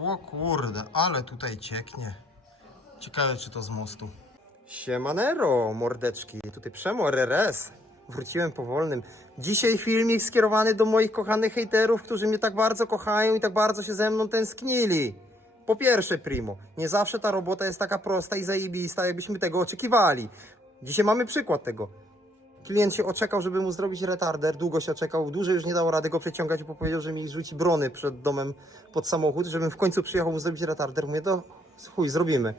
O kurde, ale tutaj cieknie. Ciekawe, czy to z mostu. Siemanero, mordeczki. Tutaj Przemor RS. Wróciłem po wolnym. Dzisiaj filmik skierowany do moich kochanych hejterów, którzy mnie tak bardzo kochają i tak bardzo się ze mną tęsknili. Po pierwsze, primo, nie zawsze ta robota jest taka prosta i zajebista, jakbyśmy tego oczekiwali. Dzisiaj mamy przykład tego. Klient się oczekał, żeby mu zrobić retarder, długo się czekał, dłużej już nie dało rady go przeciągać, bo powiedział, że mi rzuci brony przed domem pod samochód, żebym w końcu przyjechał mu zrobić retarder. Mówię, to chuj, zrobimy.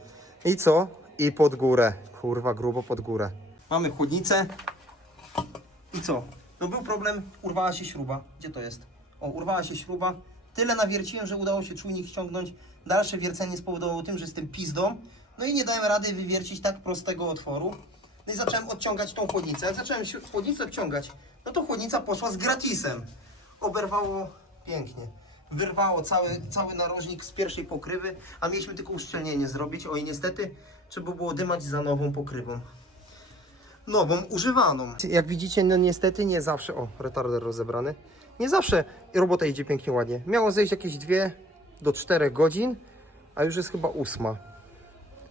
I co? I pod górę. Kurwa, grubo pod górę. Mamy chłodnicę. I co? No był problem, urwała się śruba. Gdzie to jest? O, urwała się śruba. Tyle nawierciłem, że udało się czujnik ściągnąć. Dalsze wiercenie spowodowało tym, że jestem pizdą. No i nie dałem rady wywiercić tak prostego otworu. No i zacząłem odciągać tą chłodnicę. Jak zacząłem chłodnicę odciągać, no to chłodnica poszła z gratisem. Oberwało pięknie. Wyrwało cały, cały narożnik z pierwszej pokrywy, a mieliśmy tylko uszczelnienie zrobić. Oj, niestety trzeba było dymać za nową pokrywą. Nową, używaną. Jak widzicie, no niestety nie zawsze. O, retarder rozebrany. Nie zawsze robota idzie pięknie, ładnie. Miało zejść jakieś 2 do 4 godzin, a już jest chyba ósma.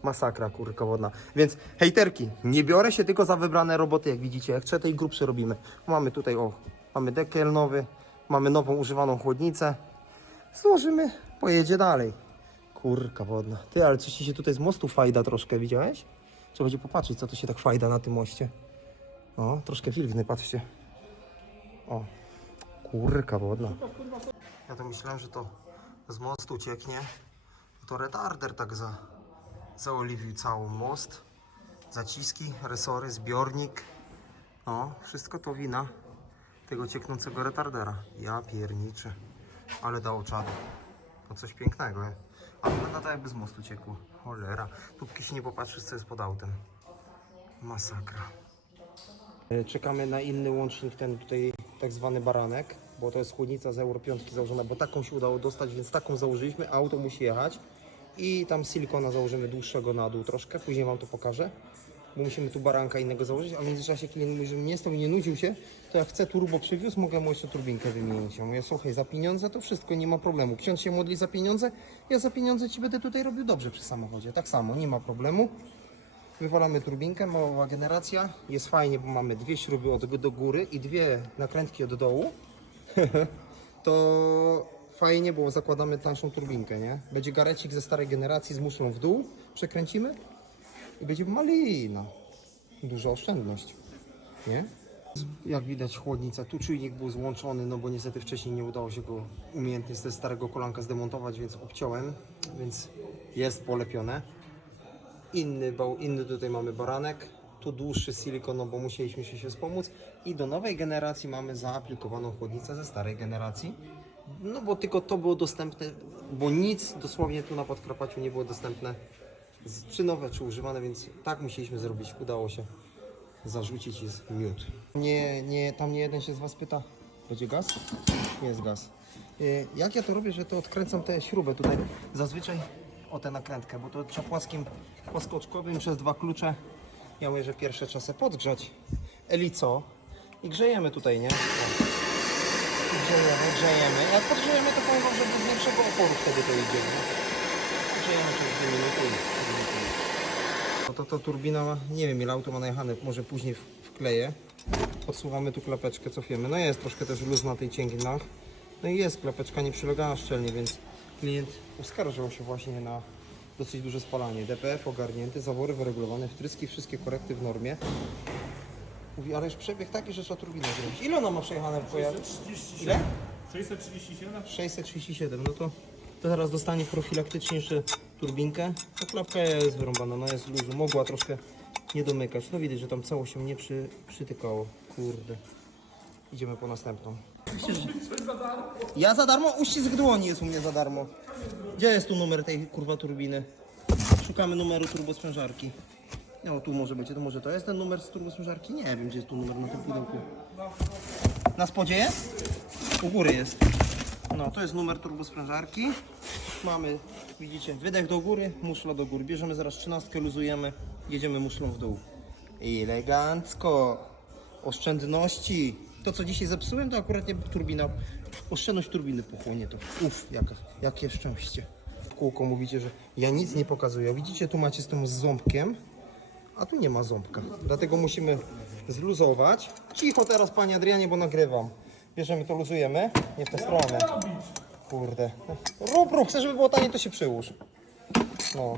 Masakra kurka wodna. Więc hejterki, nie biorę się tylko za wybrane roboty, jak widzicie. Jak trzeba tej grubsze robimy. Mamy tutaj, o, mamy dekel nowy, mamy nową używaną chłodnicę. Złożymy, pojedzie dalej. Kurka wodna. Ty, ale coś ci się tutaj z mostu fajda troszkę, widziałeś? Trzeba będzie popatrzeć, co tu się tak fajda na tym moście. O, troszkę wilgny, patrzcie. O, kurka wodna. Ja to myślałem, że to z mostu cieknie. To retarder tak za, zaoliwił cały most. Zaciski, resory, zbiornik. O, wszystko to wina tego cieknącego retardera. Ja pierniczę. Ale dało czadu. To coś pięknego. A wygląda tak jakby z mostu ciekło. Cholera. Póki się nie popatrzysz co jest pod autem. Masakra. E, Czekamy na inny łącznik, ten tutaj tak zwany baranek, bo to jest chłodnica z Euro 5 założona, bo taką się udało dostać, więc taką założyliśmy, auto musi jechać i tam silikona założymy dłuższego na dół troszkę, później Wam to pokażę, bo musimy tu baranka innego założyć, a w międzyczasie klient mówi, że nie stał i nie nudził się, to jak chce turbo przywiózł, mogę mu jeszcze turbinkę wymienić. Ja mówię, słuchaj, za pieniądze to wszystko, nie ma problemu. Ksiądz się modli za pieniądze, ja za pieniądze Ci będę tutaj robił dobrze przy samochodzie, tak samo, nie ma problemu. Wywalamy turbinkę, mała generacja. Jest fajnie, bo mamy dwie śruby od do góry i dwie nakrętki od dołu. to fajnie, bo zakładamy naszą turbinkę, nie? Będzie garecik ze starej generacji z muszlą w dół, przekręcimy i będzie malina. Duża oszczędność, nie? Jak widać chłodnica, tu czujnik był złączony, no bo niestety wcześniej nie udało się go umiejętnie ze starego kolanka zdemontować, więc obciąłem, więc jest polepione inny, bał, inny tutaj mamy baranek, tu dłuższy silikon, no bo musieliśmy się, się wspomóc i do nowej generacji mamy zaaplikowaną chłodnicę ze starej generacji, no bo tylko to było dostępne, bo nic dosłownie tu na Podkarpaciu nie było dostępne, czy nowe, czy używane, więc tak musieliśmy zrobić, udało się zarzucić jest miód. Nie, nie, tam nie jeden się z Was pyta, będzie gaz? Nie jest gaz. Y, Jak ja to robię, że to odkręcam tę śrubę tutaj, zazwyczaj o tę nakrętkę, bo to trzeba płaskim, płaskoczkowym przez dwa klucze. Ja mówię, że pierwsze trzeba podgrzać elico i grzejemy tutaj, nie? Grzejemy, grzejemy. Jak podgrzejemy, to powiem Wam, że bez większego oporu wtedy to idzie, nie? Grzejemy przez dwie minuty i. No to ta turbina ma, nie wiem ile auto ma najechane, może później wkleję. Podsuwamy tu klapeczkę, cofiemy. No jest troszkę też luz na tej cięginach. No i jest klapeczka nie przylegała szczelnie, więc klient uskarżał się właśnie na dosyć duże spalanie. DPF ogarnięty, zawory wyregulowane, wtryski, wszystkie korekty w normie. Mówi, ale już przebieg taki, że trzeba turbinę zrobić. Ile ona ma przejechane w pojawie? Ile? 637? 637, no to, to teraz dostanie profilaktycznie jeszcze turbinkę. No klapka jest wyrąbana, no jest luzu, mogła troszkę nie domykać. No widać, że tam cało się nie przy, przytykało. Kurde. Idziemy po następną. Ja za darmo? Uścisk dłoni jest u mnie za darmo. Gdzie jest tu numer tej kurwa turbiny? Szukamy numeru turbosprężarki. No tu może być, to może to jest ten numer z turbosprężarki? Nie wiem, gdzie jest tu numer na tym pudełku. Na spodzie jest? U góry jest. No, to jest numer turbosprężarki. Mamy, widzicie, wydech do góry, muszla do góry. Bierzemy zaraz trzynastkę, luzujemy, jedziemy muszlą w dół. Elegancko. Oszczędności. To, co dzisiaj zepsułem, to akurat nie turbina. Oszczędność turbiny pochłonie to. Uff, jaka, jakie szczęście. kółko mówicie, że ja nic nie pokazuję. Widzicie, tu macie z tym ząbkiem, a tu nie ma ząbka. Dlatego musimy zluzować. Cicho teraz, panie Adrianie, bo nagrywam. Bierzemy to, luzujemy. Nie w tę stronę. Kurde. Rób, rób, chcę, żeby było taniej, to się przyłóż. No, o,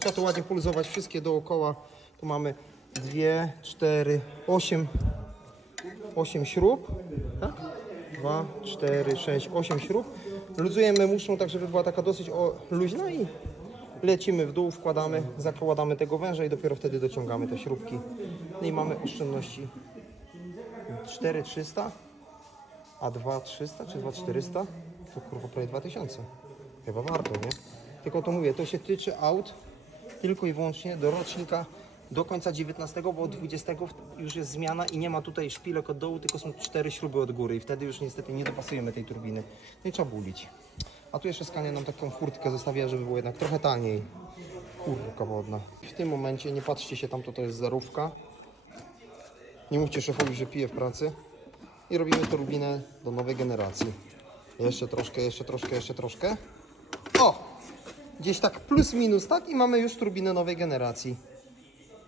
trzeba to ładnie poluzować wszystkie dookoła. Tu mamy dwie, cztery, osiem, osiem śrub, tak? Dwa, cztery, sześć, osiem śrub. Luzujemy muszą tak, żeby była taka dosyć o, luźna i lecimy w dół, wkładamy, zakładamy tego węża i dopiero wtedy dociągamy te śrubki. No i mamy oszczędności 4300, a 2300 czy 2400 to kurwa prawie 2000. Chyba warto, nie? Tylko to mówię, to się tyczy aut tylko i wyłącznie do rocznika do końca 19, bo od 20 już jest zmiana i nie ma tutaj szpilek od dołu, tylko są cztery śruby od góry i wtedy już niestety nie dopasujemy tej turbiny. No i trzeba bulić. A tu jeszcze Scania nam taką furtkę zostawia, żeby było jednak trochę taniej. Kurka wodna. W tym momencie nie patrzcie się tam, to to jest zarówka. Nie mówcie szefowi, że piję w pracy. I robimy turbinę do nowej generacji. Jeszcze troszkę, jeszcze troszkę, jeszcze troszkę. O! Gdzieś tak plus minus, tak? I mamy już turbinę nowej generacji.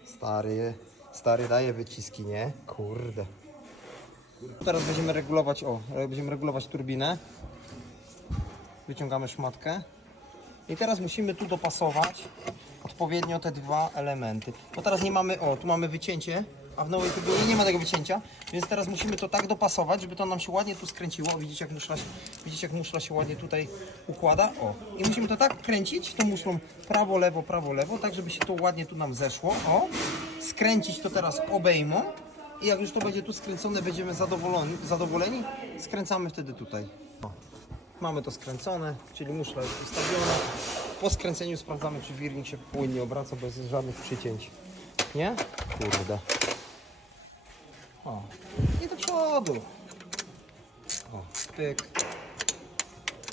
Stary, stary daje wyciski, nie? Kurde. Teraz będziemy regulować, o, będziemy regulować turbinę. Wyciągamy szmatkę. I teraz musimy tu dopasować odpowiednio te dwa elementy. Bo teraz nie mamy, o, tu mamy wycięcie, a w nowej turbinie nie ma tego wycięcia, więc teraz musimy to tak dopasować, żeby to nam się ładnie tu skręciło. Widzicie jak muszla, widzicie jak muszla się ładnie tutaj układa? O. I musimy to tak kręcić, tą muszlą prawo, lewo, prawo, lewo, tak żeby się to ładnie tu nam zeszło. O. Skręcić to teraz obejmą. I jak już to będzie tu skręcone, będziemy zadowoleni, zadowoleni skręcamy wtedy tutaj. Mamy to skręcone, czyli muszla jest ustawiona. Po skręceniu sprawdzamy, czy wirnik się płynnie obraca bez żadnych przycięć. Nie? Kurde. O. I do przodu. O, pyk.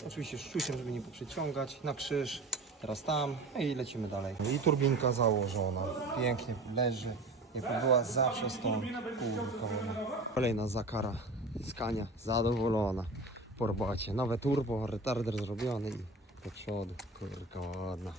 Oczywiście z czuciem, żeby nie poprzeciągać. Na krzyż. Teraz tam. No i lecimy dalej. I turbinka założona. Pięknie leży. Jak była zawsze stąd. Kurka. Kolejna zakara. Skania. Zadowolona. Po robocie. Nowe turbo, retarder zrobiony i do przodu. Kurka ładna.